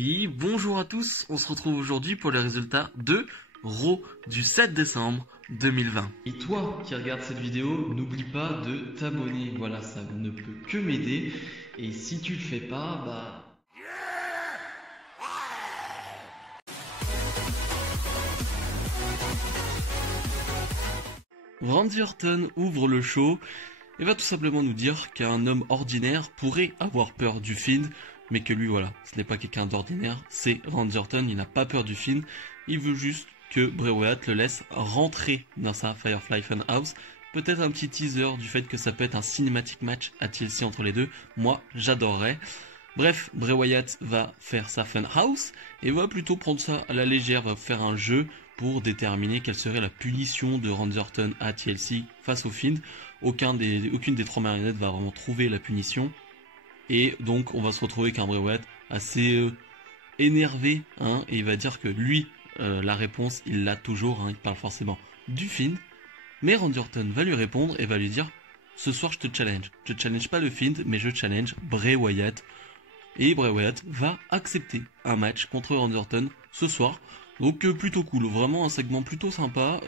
Et bonjour à tous, on se retrouve aujourd'hui pour les résultats de Raw du 7 décembre 2020. Et toi qui regardes cette vidéo, n'oublie pas de t'abonner, voilà, ça ne peut que m'aider. Et si tu le fais pas, Randy Orton ouvre le show et va tout simplement nous dire qu'un homme ordinaire pourrait avoir peur du Fiend, mais que lui, voilà, ce n'est pas quelqu'un d'ordinaire, c'est Randy Orton, il n'a pas peur du Fiend, il veut juste que Bray Wyatt le laisse rentrer dans sa Firefly Funhouse. Peut-être un petit teaser du fait que ça peut être un cinématique match à TLC entre les deux, moi j'adorerais. Bref, Bray Wyatt va faire sa Funhouse et va plutôt prendre ça à la légère, va faire un jeu pour déterminer quelle serait la punition de Randy Orton à TLC face au Fiend. Aucune des trois marionnettes va vraiment trouver la punition. Et donc on va se retrouver avec un Bray Wyatt assez énervé, et il va dire que lui, la réponse, il l'a toujours, il parle forcément du Fiend. Mais Randy Orton va lui répondre et va lui dire: ce soir je te challenge. Je challenge pas le Fiend, mais je challenge Bray Wyatt. Et Bray Wyatt va accepter un match contre Randy Orton ce soir. Donc plutôt cool, vraiment un segment plutôt sympa.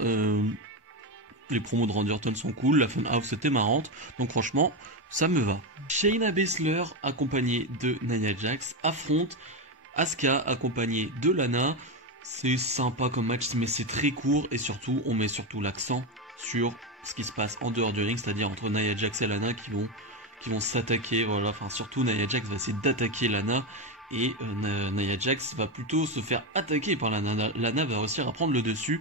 Les promos de Randy Orton sont cool, la Funhouse était marrante, donc franchement, ça me va. Shayna Baszler, accompagnée de Nia Jax, affronte Asuka, accompagnée de Lana. C'est sympa comme match, mais c'est très court, et surtout, on met surtout l'accent sur ce qui se passe en dehors du ring, c'est-à-dire entre Nia Jax et Lana qui vont s'attaquer, voilà, enfin surtout Nia Jax va essayer d'attaquer Lana, et Nia Jax va plutôt se faire attaquer par Lana. Lana va réussir à prendre le dessus,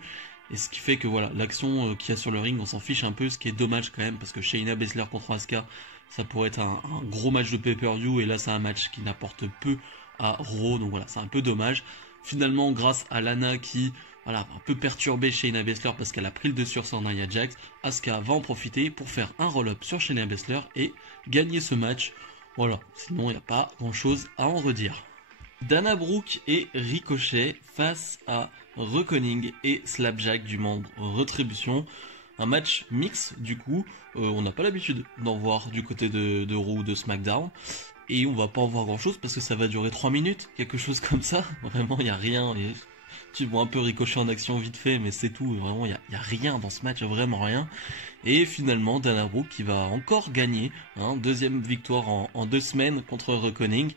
et ce qui fait que voilà, l'action qu'il y a sur le ring, on s'en fiche un peu, ce qui est dommage quand même, parce que Shayna Baszler contre Asuka, ça pourrait être un gros match de pay-per-view, et là c'est un match qui n'apporte peu à Raw, donc voilà, c'est un peu dommage. Finalement, grâce à Lana qui, voilà, un peu perturbé Shayna Baszler parce qu'elle a pris le dessus sur Nia Jax, Asuka va en profiter pour faire un roll-up sur Shayna Baszler et gagner ce match. Voilà, sinon il n'y a pas grand-chose à en redire. Dana Brooke et Ricochet face à Reckoning et Slapjack du membre Retribution. Un match mix du coup, on n'a pas l'habitude d'en voir du côté de Raw ou de SmackDown. Et on va pas en voir grand chose parce que ça va durer 3 minutes, quelque chose comme ça. Vraiment, il n'y a rien. Tu vois un peu Ricochet en action vite fait, mais c'est tout. Vraiment, il y a rien dans ce match, vraiment rien. Et finalement, Dana Brooke qui va encore gagner, deuxième victoire en 2 semaines contre Reckoning.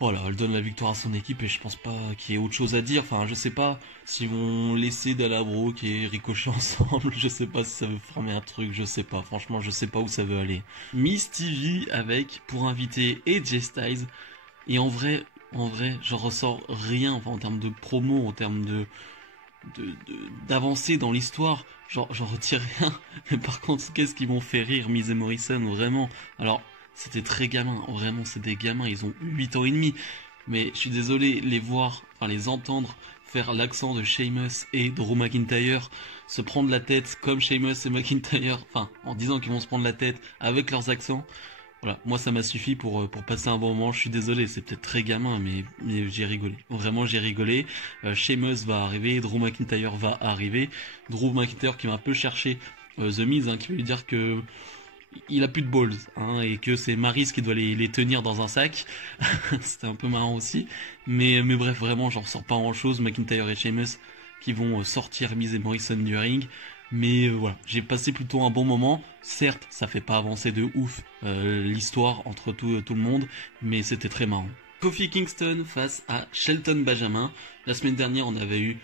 Voilà, elle donne la victoire à son équipe et je pense pas qu'il y ait autre chose à dire. Enfin, je sais pas s'ils vont laisser Dana Brooke et Ricochet ensemble. Je sais pas si ça veut former un truc, je sais pas. Franchement, je sais pas où ça veut aller. Miss TV avec, pour inviter, AJ Styles. Et en vrai, j'en ressors rien, enfin, en termes de promo, en termes d'avancée dans l'histoire. J'en retire rien. Mais par contre, qu'est-ce qu'ils m'ont fait rire, Miz et Morrison, vraiment. Alors, c'était très gamin, vraiment c'est des gamins, ils ont 8 ans et demi, mais je suis désolé, les entendre faire l'accent de Sheamus et Drew McIntyre, se prendre la tête comme Sheamus et McIntyre, enfin en disant qu'ils vont se prendre la tête avec leurs accents, voilà, moi ça m'a suffi pour passer un bon moment, je suis désolé, c'est peut-être très gamin, mais j'ai rigolé, vraiment j'ai rigolé. Sheamus va arriver, Drew McIntyre va arriver, Drew McIntyre qui m'a un peu cherché The Miz, qui veut lui dire que il a plus de balls, et que c'est Maryse qui doit les tenir dans un sac. C'était un peu marrant aussi. Mais bref, vraiment, j'en ressors pas grand chose. McIntyre et Sheamus qui vont sortir Miz et Morrison du ring. Mais voilà, j'ai passé plutôt un bon moment. Certes, ça fait pas avancer de ouf l'histoire entre tout le monde, mais c'était très marrant. Kofi Kingston face à Shelton Benjamin. La semaine dernière, on avait eu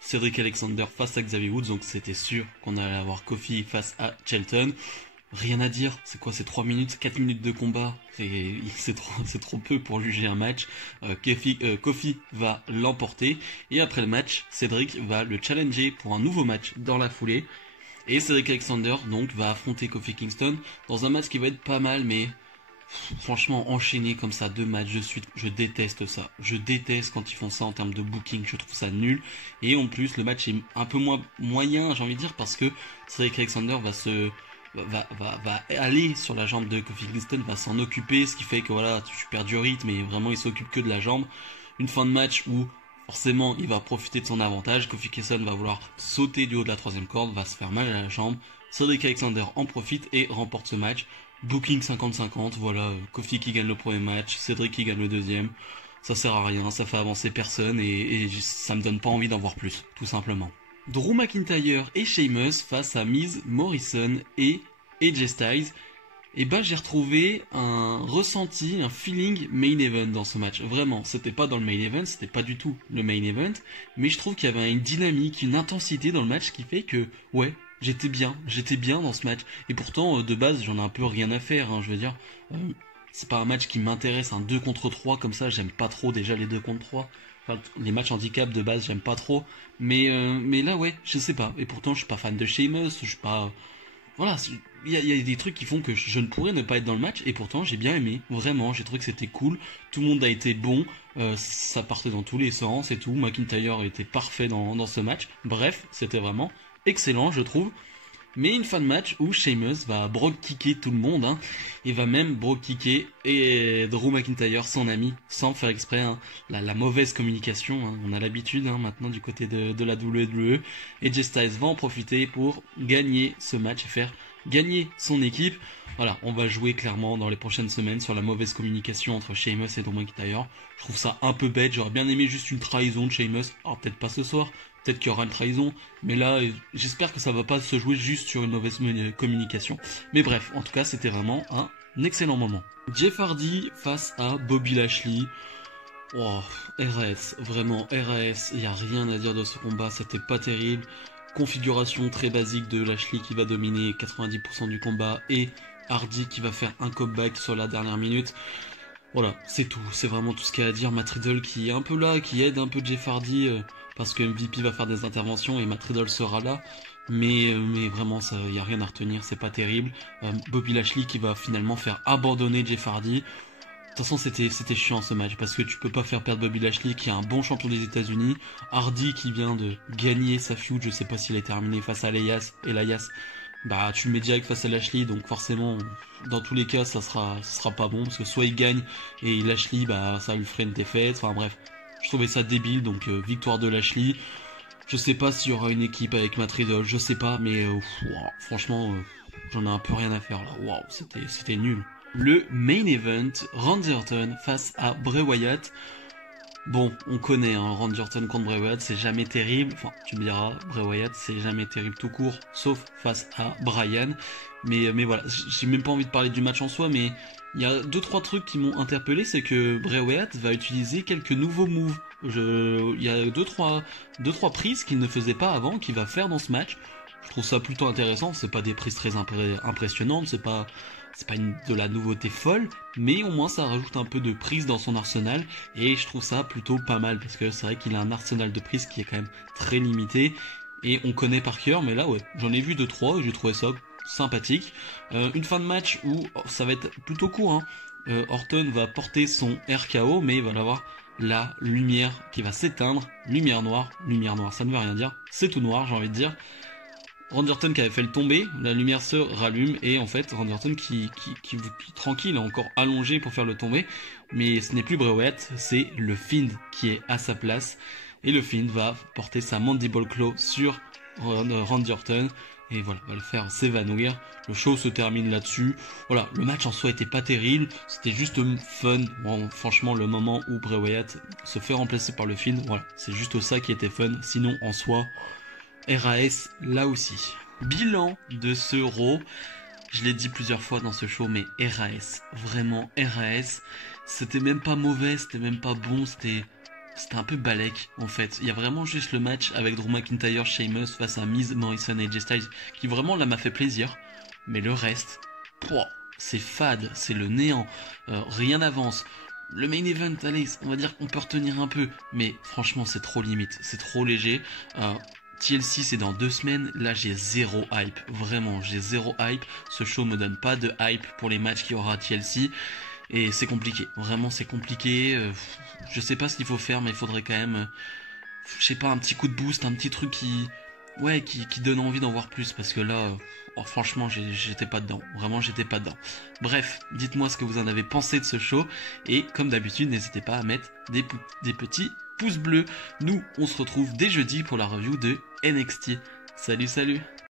Cedric Alexander face à Xavier Woods, donc c'était sûr qu'on allait avoir Kofi face à Shelton. Rien à dire, c'est quoi, c'est 3 minutes, 4 minutes de combat, c'est trop peu pour juger un match. Kofi va l'emporter, et après le match, Cédric va le challenger pour un nouveau match dans la foulée, et Cedric Alexander donc va affronter Kofi Kingston dans un match qui va être pas mal, mais franchement enchaîné comme ça 2 matchs de suite, je déteste ça, je déteste quand ils font ça en termes de booking, je trouve ça nul, et en plus le match est un peu moins moyen, j'ai envie de dire, parce que Cedric Alexander va aller sur la jambe de Kofi Kingston, va s'en occuper, ce qui fait que voilà, tu perds du rythme et vraiment il s'occupe que de la jambe. Une fin de match où forcément il va profiter de son avantage, Kofi Kingston va vouloir sauter du haut de la 3ème corde, va se faire mal à la jambe, Cedric Alexander en profite et remporte ce match. Booking 50-50, voilà, Kofi qui gagne le premier match, Cédric qui gagne le deuxième. ça sert à rien, ça fait avancer personne et ça me donne pas envie d'en voir plus, tout simplement. Drew McIntyre et Sheamus face à Miz, Morrison et AJ Styles. Et bah j'ai retrouvé un ressenti, un feeling main event dans ce match. Vraiment, c'était pas dans le main event, c'était pas du tout le main event, mais je trouve qu'il y avait une dynamique, une intensité dans le match qui fait que, ouais, j'étais bien dans ce match. Et pourtant, de base, j'en ai un peu rien à faire, hein, je veux dire. C'est pas un match qui m'intéresse, un 2 contre 3 comme ça, j'aime pas trop déjà les 2 contre 3. Enfin, les matchs handicap de base, j'aime pas trop. Mais là, ouais, je sais pas. Et pourtant, je suis pas fan de Sheamus, je suis pas... Voilà, il y a des trucs qui font que je ne pourrais ne pas être dans le match, et pourtant j'ai bien aimé, vraiment, j'ai trouvé que c'était cool, tout le monde a été bon, ça partait dans tous les sens et tout, McIntyre était parfait dans ce match, bref, c'était vraiment excellent je trouve. Mais une fin de match où Sheamus va brogue-kicker tout le monde, hein, et va même brogue-kicker et Drew McIntyre, son ami, sans faire exprès, hein, la mauvaise communication, hein, on a l'habitude hein, maintenant du côté de la WWE, et AJ Styles va en profiter pour gagner ce match et faire gagner son équipe. Voilà, on va jouer clairement dans les prochaines semaines sur la mauvaise communication entre Sheamus et Drew McIntyre. Je trouve ça un peu bête, j'aurais bien aimé juste une trahison de Sheamus, alors peut-être pas ce soir, peut-être qu'il y aura une trahison, mais là, j'espère que ça va pas se jouer juste sur une mauvaise communication. Mais bref, en tout cas, c'était vraiment un excellent moment. Jeff Hardy face à Bobby Lashley. Oh, RAS, vraiment RAS, il n'y a rien à dire de ce combat, c'était pas terrible. Configuration très basique de Lashley qui va dominer 90% du combat et Hardy qui va faire un comeback sur la dernière minute. Voilà, c'est tout, c'est vraiment tout ce qu'il y a à dire. Matt Riddle qui est un peu là, qui aide un peu Jeff Hardy parce que MVP va faire des interventions et Matt Riddle sera là. Mais vraiment, il n'y a rien à retenir, c'est pas terrible. Bobby Lashley qui va finalement faire abandonner Jeff Hardy. De toute façon, c'était chiant ce match parce que tu peux pas faire perdre Bobby Lashley qui est un bon champion des États-Unis. Hardy qui vient de gagner sa feud, je sais pas s'il est terminé face à Elias. Bah tu le mets direct face à Lashley, donc forcément dans tous les cas ça sera pas bon parce que soit il gagne et Lashley bah ça lui ferait une défaite. Enfin bref, je trouvais ça débile, donc victoire de Lashley. Je sais pas s'il y aura une équipe avec Matt Riddle, je sais pas, mais franchement j'en ai un peu rien à faire là. Waouh, c'était nul. Le main event, Randy Orton face à Bray Wyatt. Bon, on connaît, hein, Randy Orton contre Bray Wyatt, c'est jamais terrible. Enfin, tu me diras, Bray Wyatt, c'est jamais terrible tout court, sauf face à Bryan. Mais voilà, j'ai même pas envie de parler du match en soi, mais il y a 2-3 trucs qui m'ont interpellé, c'est que Bray Wyatt va utiliser quelques nouveaux moves. Il y a 2-3 prises qu'il ne faisait pas avant, qu'il va faire dans ce match. Je trouve ça plutôt intéressant, c'est pas des prises très impressionnantes, c'est pas de la nouveauté folle, mais au moins ça rajoute un peu de prise dans son arsenal, et je trouve ça plutôt pas mal, parce que c'est vrai qu'il a un arsenal de prise qui est quand même très limité, et on connaît par cœur, mais là ouais, j'en ai vu 2-3, et j'ai trouvé ça sympathique. Une fin de match où ça va être plutôt court, hein. Orton va porter son RKO, mais il va avoir la lumière qui va s'éteindre, lumière noire, ça ne veut rien dire, c'est tout noir j'ai envie de dire. Randy Orton qui avait fait le tomber, la lumière se rallume et en fait Randy Orton qui tranquille, encore allongé pour faire le tomber, mais ce n'est plus Bray Wyatt, c'est le Fiend qui est à sa place et le Fiend va porter sa Mandible Claw sur Randy Orton et voilà, va le faire s'évanouir. Le show se termine là-dessus. Voilà, le match en soi était pas terrible, c'était juste fun. Bon, franchement, le moment où Bray Wyatt se fait remplacer par le Fiend, voilà, c'est juste ça qui était fun. Sinon, en soi, RAS là aussi. Bilan de ce Raw, je l'ai dit plusieurs fois dans ce show, mais RAS, vraiment RAS, c'était même pas mauvais, c'était même pas bon, c'était un peu balèque en fait. Il y a vraiment juste le match avec Drew McIntyre, Sheamus face à Miz, Morrison et AJ Styles qui vraiment là m'a fait plaisir, mais le reste, c'est fade, c'est le néant, rien n'avance. Le main event, allez, on va dire qu'on peut retenir un peu, mais franchement c'est trop limite, c'est trop léger. TLC c'est dans 2 semaines, là j'ai zéro hype, vraiment j'ai zéro hype, ce show me donne pas de hype pour les matchs qu'il y aura à TLC, et c'est compliqué, vraiment c'est compliqué, je sais pas ce qu'il faut faire, mais il faudrait quand même, je sais pas, un petit coup de boost, un petit truc qui donne envie d'en voir plus, parce que là, franchement j'étais pas dedans, vraiment j'étais pas dedans. Bref, dites-moi ce que vous en avez pensé de ce show, et comme d'habitude n'hésitez pas à mettre des petits pouces bleus. Nous on se retrouve dès jeudi pour la review de NXT. Salut.